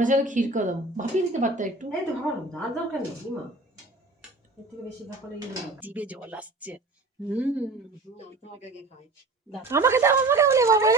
মনে হচ্ছে ক্ষীর কদম ভাপিয়ে দিতে পারতা একটু। এই তো ভালো আর দরকার নেই মা, এর থেকে বেশি ভাপালে জিভে জল আসছে। তোমাকে আগে খাই। আমাকে দাও, আমাকে বলে বাবা।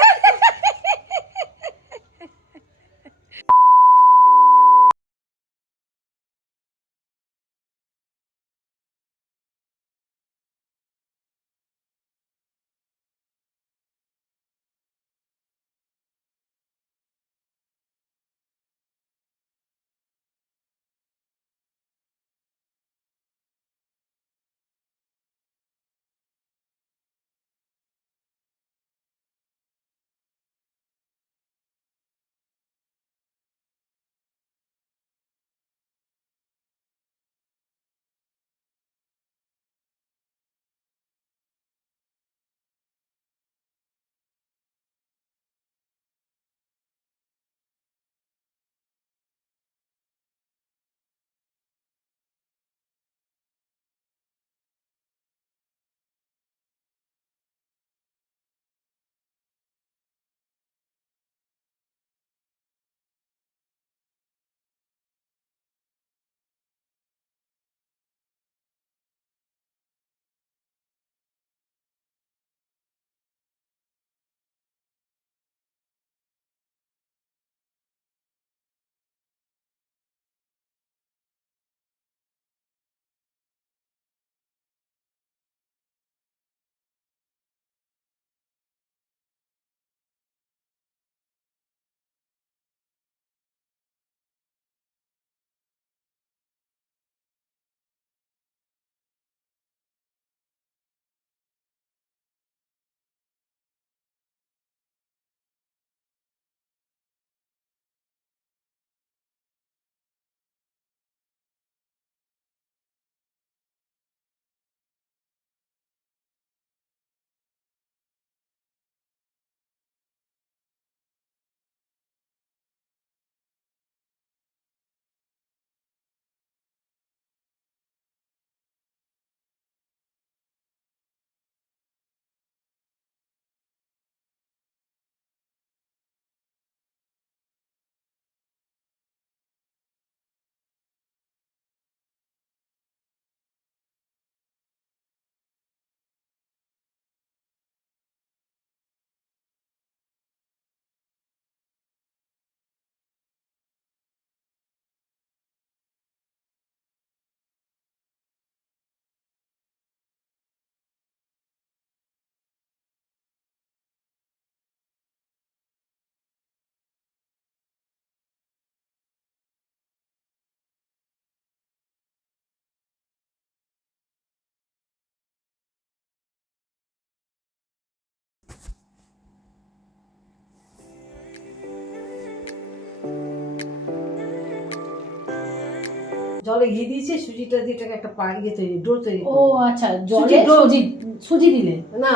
জলে ঘি দিয়েছে, সুজিটা দিয়ে একটা ইয়ে তৈরি, ডো তৈরি। ও আচ্ছা, জলে সুজি সুজি দিলে না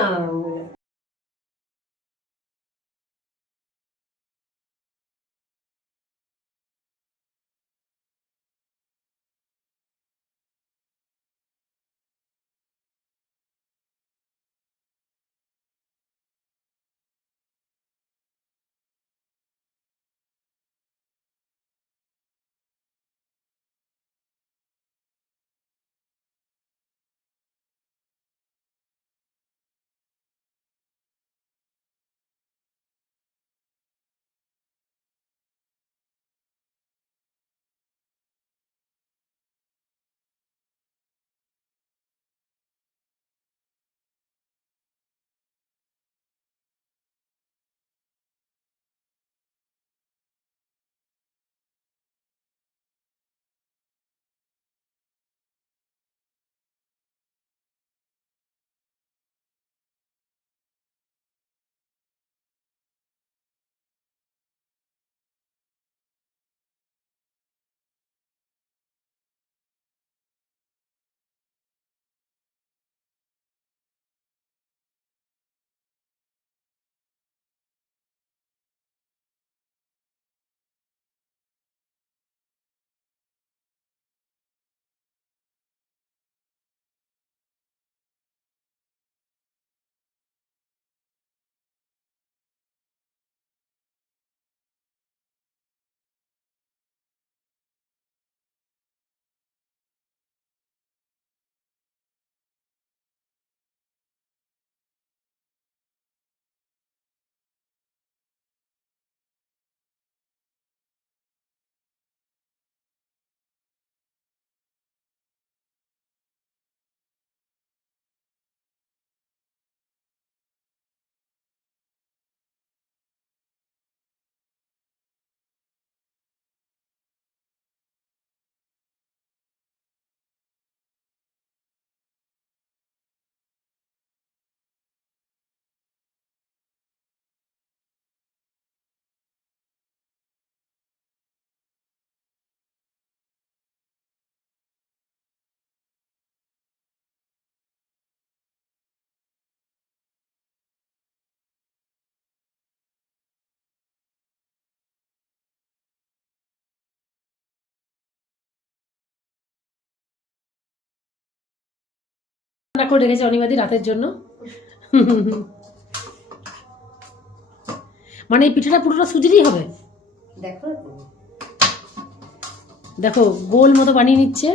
রান্না করে রেখেছে অনিবাদি রাতের জন্য। মানে এই পিঠাটা পুরোটা সুজিরই হবে। দেখো দেখো গোল মতো বানিয়ে নিচ্ছে।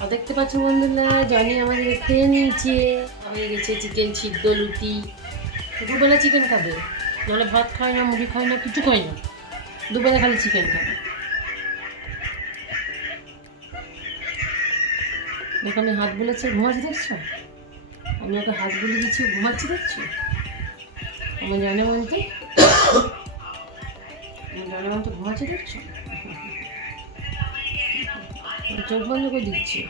আর দেখতে পাচ্ছ বন্ধুরা, জনি আমাদের খেয়ে নিয়েছে। হয়ে গেছে চিকেন সিদ্ধ লুচি। দুবেলা চিকেন খাবে, নাহলে ভাত খায় না, মুড়ি খায় না, কিছু খায় না। দুবেলা খালি চিকেন খাবে। দেখো আমি হাত বুলেছে ঘুমাচ্ছি, দেখছো? আমি ওকে হাত বুলে দিচ্ছি, ঘুমাচ্ছি, দেখছো? আমার জানে বলতে জানে বলতে ঘুমাচ্ছি, দেখছো? চোখ বন্ধ করে দিচ্ছি।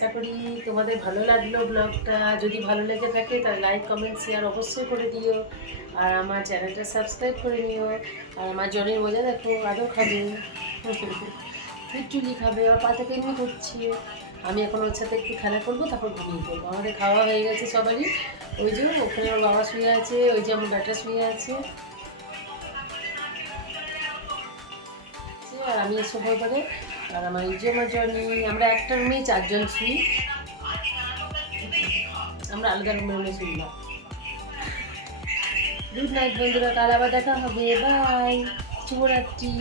আশা করি তোমাদের ভালো লাগলো ব্লগটা। যদি ভালো লেগে থাকে তাহলে লাইক কমেন্ট শেয়ার অবশ্যই করে দিও। আর আমার চ্যানেলটা সাবস্ক্রাইব করে নিও। আর আমার জলের মজা দেখো, আদর খাবে, চুলি খাবে, আর পা থেকে এমনি করছে। আমি এখন ওর সাথে একটু খেলা করবো, তারপর ঘুমিয়ে পড়বো। আমাদের খাওয়া হয়ে গেছে সবারই। ওই যে ওখানে ওর বাবা শুয়ে আছে, ওই যে আমার ব্যাটা শুয়ে আছে, আর আমি সবাই করে। আর আমার এই যে আমার জনি, আমরা একটা রুমেই 4 জন শুই, আমরা আলাদা রুমে শুনলাম। গুড নাইট বন্ধুরা, কাল আবার দেখা হবে, বাই, শুভরাত্রি।